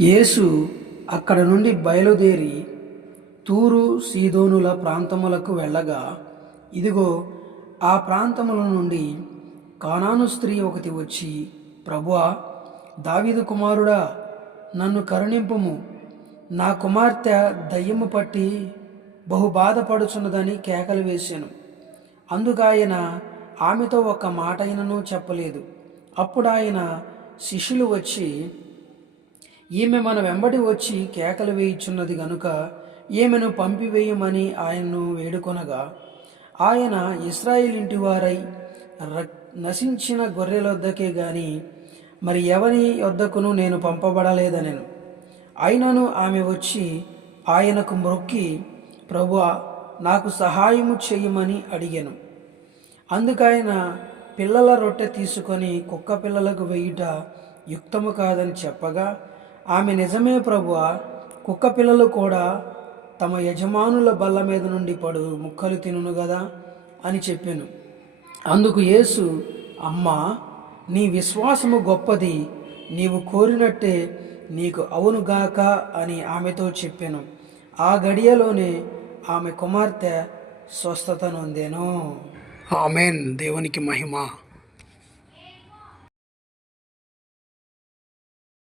యేసు అక్కడ నుండి బయలుదేరి తూరు సీదోనుల ప్రాంతములకు వెళ్ళగా ఇదిగో ఆ ప్రాంతముల నుండి కానాను స్త్రీ ఒకటి వచ్చి ప్రభువా దావీదు కుమారుడా నన్ను కరుణింపుము. నా కుమార్తె దయ్యము పట్టి బహు బాధపడుచున్నదని కేకలు వేశాను అందుకాయన ఆమెతో ఒక్క మాటైనను చెప్పలేదు. అప్పుడు ఆయన శిష్యులు వచ్చి ఈమె మన వెంబడి వచ్చి కేకలు వేయిచున్నది గనుక ఈమెను పంపివేయమని ఆయన్ను వేడుకొనగా ఆయన ఇస్రాయిల్ ఇంటి వారై నశించిన గొర్రెల వద్దకే గాని మరి ఎవరి వద్దకును నేను పంపబడలేదనెను. అయినను ఆమె వచ్చి ఆయనకు మొక్కి ప్రభువా నాకు సహాయము చేయమని అడిగాను. అందుకైన పిల్లల రొట్టె తీసుకొని కుక్క పిల్లలకు వేయుట యుక్తము కాదని చెప్పగా ఆమె నిజమే ప్రభువా. కుక్క పిల్లలు కూడా తమ యజమానుల బల్ల మీద నుండి పడు ముక్కలు తినును గదా అని చెప్పాను. అందుకు యేసు అమ్మా నీ విశ్వాసము గొప్పది నీవు కోరినట్టే నీకు అవునుగాక అని ఆమెతో చెప్పాను. ఆ గడియలోనే ఆమె కుమార్తె స్వస్థత నొందెను. ఆమెన్. దేవునికి మహిమ.